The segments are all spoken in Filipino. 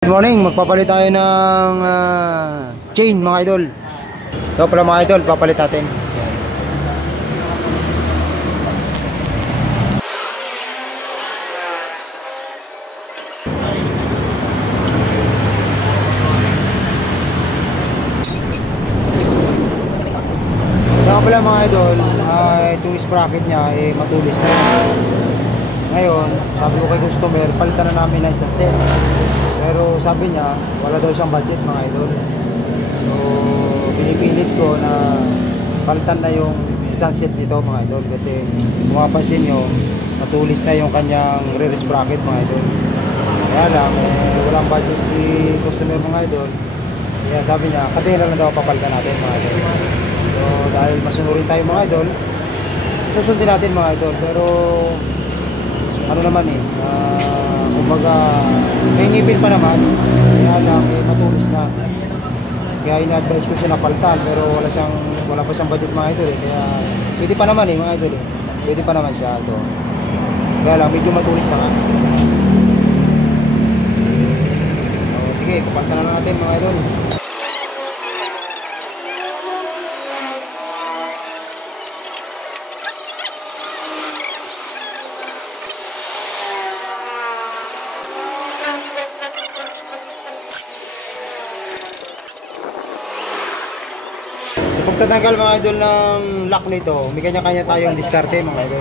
Good morning, magpapalit tayo ng chain mga idol. Ito pala mga idol, papalit natin. Ito pala mga idol, itong sprocket niya matulis na. Ngayon, sabi ko kay customer, palitan na namin ng isang set. Pero sabi niya, wala daw siyang budget mga idol. So, pinipilit ko na palitan na yung isang set nito mga idol. Kasi kung mapapansin nyo, matulis na yung kanyang rear sprocket mga idol. Kaya lang, walang budget si customer mga idol. Kaya sabi niya, kadena lang daw papalitan natin mga idol. So, dahil masunurin tayo mga idol, susundin natin mga idol. Pero ano naman kumbaga may ngipin pa naman, kaya lang matulis na, kaya ina-advise ko siya na palitan. Pero wala pa siyang budget mga idol kaya pwede pa naman mga idol pwede pa naman siya ito, kaya lang medyo matulis na nga. Sige, papalitan na natin mga idol. So pagtatanggal mga idol ng lock nito, may kanya-kanya tayong diskarte mga idol.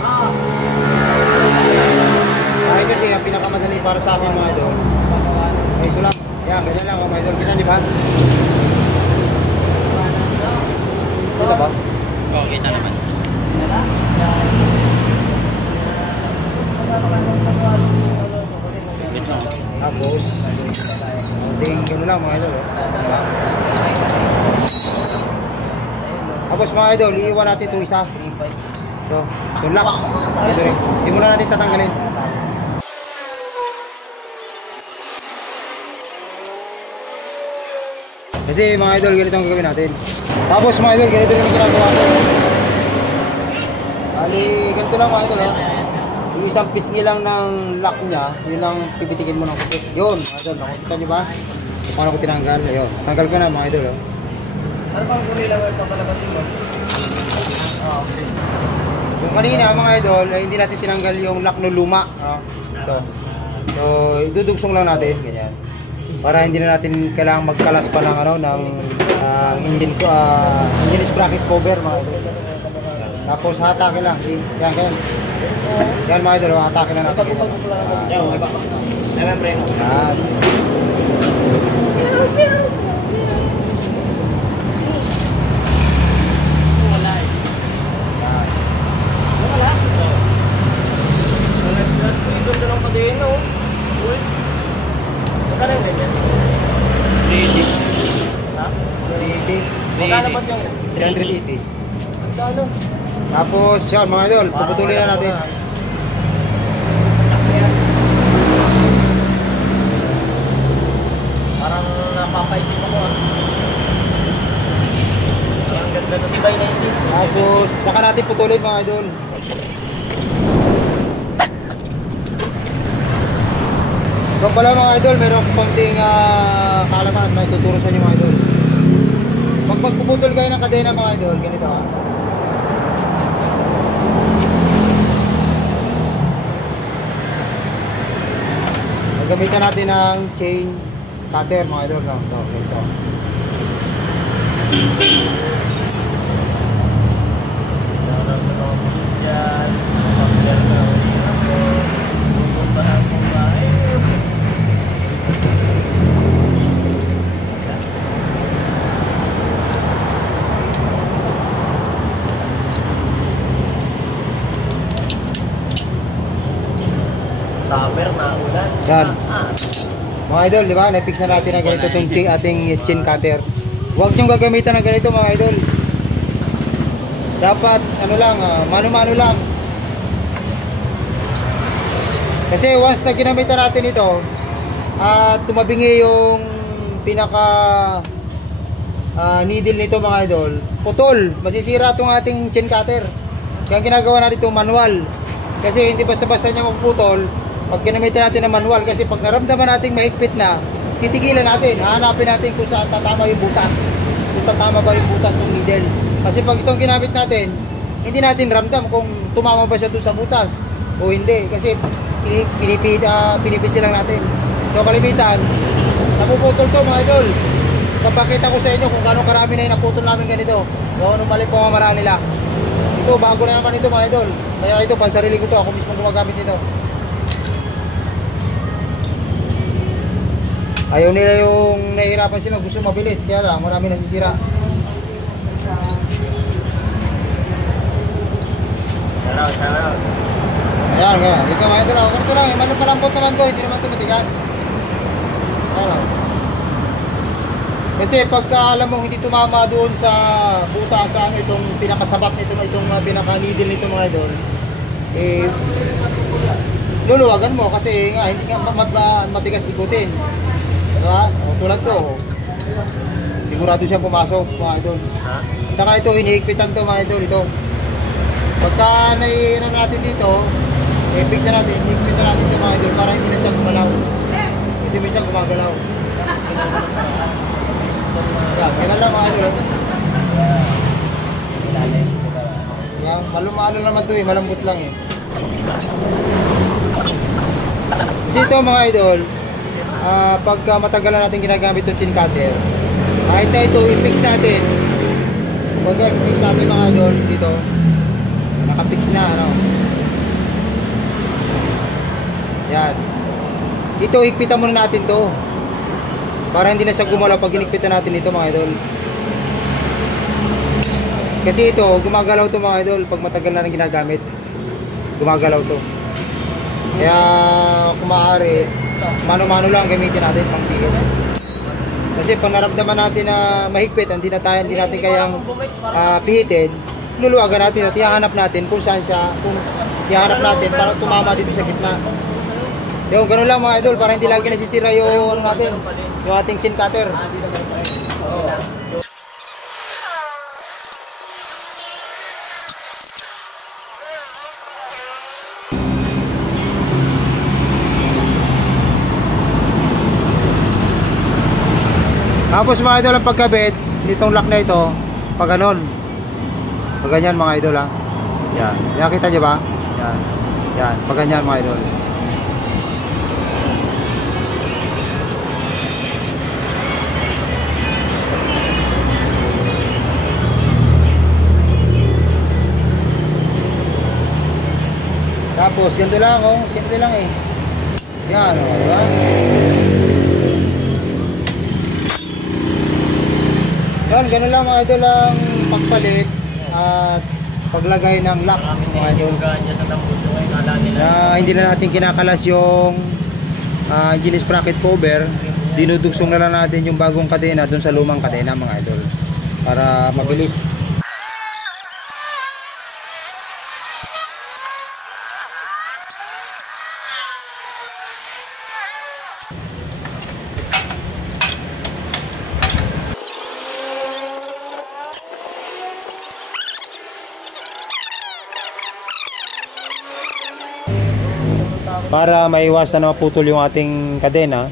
Ay kasi ang pinakamadali para sa akin mga idol, ito lang. Yan, ganyan lang mga idol. Kita di ba? Kita ba? Oo, kita naman. Tapos konting gano'n lang mga idol. Tapos mga idol, iiwan natin itong isa. Ito, yung lock. Ito rin. Hindi muna natin tatanggalin. Kasi mga idol, ganito ang gagawin natin. Tapos mga idol, ganito rin yung ginagawa ko. Bali, ganito lang mga idol. Yung isang pisngi lang ng lock niya, yun lang pipitikin mo ng kupit. Yun mga idol, nakikita nyo ba? Paano ko tinanggal? Ayun, tanggal ko na mga idol. Ano bang gorilla wire papalabasin mo? Yung kanina mga idol, hindi natin tinanggal yung lock no luma. Ito. So, idudugsong lang natin, ganyan. Para hindi na natin kailangan magkalas pa ng engine sprocket cover mga idol. Tapos hatakin lang. Yan, ganyan. Yan mga idol, hatakin lang natin. Yan. Magkano ba siyang 380. Magkano? Tapos yan mga idol, puputulin na natin. Parang napapaisip ako Parang ganda ng tibay na yun. Tapos saka natin putulin mga idol. So pala mga idol, meron konting kaalaman na ituturo sa inyo mga idol. Pag magpuputol kayo ng kadena mga idol, ganito gagamitan natin ng chain cutter mga idol. Ito, ganito. Summer na ulan. Yan. Mga idol, di ba? Na-fix na natin na ganito itong ating chain cutter. Huwag niyong gagamitan ng ganito mga idol. Dapat, mano-mano lang. Kasi once na ginamitan natin ito, at tumabingi yung pinaka needle nito mga idol, putol, masisira itong ating chain cutter. Kaya ginagawa natin ito manual. Kasi hindi basta-basta niya mapuputol pag ginamitan natin ng manual. Kasi pag naramdaman natin mahigpit na, titigilan natin. Hahanapin natin kung saan tatama yung butas. Kung tatama ba yung butas ng needle. Kasi pag itong ginamit natin, hindi natin ramdam kung tumama ba siya dun sa butas o hindi. Kasi pinipisi lang natin. So kalimitan, napuputol to mga idol. Papakita ko sa inyo kung gaano karami na yung naputol namin ganito. So anong mali po ang maraan nila. Ito, bago na naman ito mga idol. Kaya ito, pansarili ko to. Ako mismo gumagamit nito. Ayaw nila yung nahihirapan sila. Gusto mabilis. Kaya lang, marami nasisira. Shoutout. Ayan, kaya. Ito mga idol. Ganito lang. Malambot naman to. Hindi naman ito matigas. Ayan. Kasi pagka alam mo hindi tumama doon sa butas sa itong pinakasabat nito, itong pinaka-needle nito mga idol, eh luluwagan mo kasi nga hindi nga matigas ikutin. Diba? O, tulad to. Sigurado siya pumasok mga idol. Ha? Saka ito hinihigpitan to mga idol ito. Pagka naiinan natin dito, i-fix na natin, higpitan natin ito mga idol para hindi na siya gumalaw. Kasi minsan gumagalaw. Yan, kailan lang mga idol. Yan, malumalo naman ito eh, malambot lang eh. Kasi ito mga idol, pagka matagal na natin ginagamit itong chin cutter, kahit na ito, i-fix natin. Pagka i-fix natin mga idol, dito, naka-fix na, ano. Yan. Ito, higpitan muna natin to. Para hindi na siya gumalaw pag hinigpitan natin ito mga idol. Kasi ito, gumagalaw to mga idol pag matagal na nang ginagamit. Gumagalaw to. Kaya kung maaari, mano-mano lang gamitin natin pang pihit. Kasi pag naramdaman natin na mahigpit, hindi natin kayang pihitin, luluwagan natin at ihahanap natin kung saan siya, kung ihahanap natin para tumama dito sa gitna. Yung gano'n lang mga idol, para hindi lagi nasisira yung ano natin, yung ating chin cutter. Tapos mga idol, ang pagkabit nitong lock na ito, pag ganon, pag ganyan mga idol ha. Yan, nakita nyo ba? Yan, yan, pag ganyan mga idol. Tapos ganito lang oh, simple lang eh. Yan, oh, diba? Yan, ganun lang mga idol ang pagpalit at paglagay ng lock mga idol. Na hindi na natin kinakalas yung engine sprocket cover, dinudugsong na lang natin yung bagong kadena dun sa lumang kadena mga idol para mabilis. Para maiwasan na maputol yung ating kadena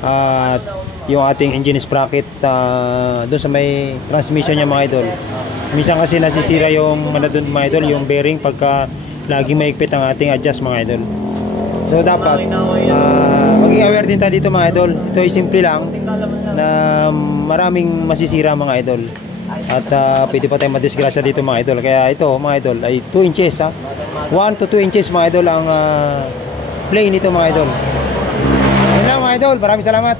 at yung ating engine sprocket doon sa may transmission niya mga idol. Minsan kasi nasisira yung doon mga idol, yung bearing pagka laging mahigpit ang ating adjust mga idol. So dapat maging aware din tayo dito mga idol. Ito ay simple lang na maraming masisira mga idol. At pwede pa tayong madisgrasya dito mga idol. Kaya ito mga idol ay 2 inches ha. 1 to 2 inches mga idol ang play nito mga idol. Ayun lang mga idol, maraming salamat.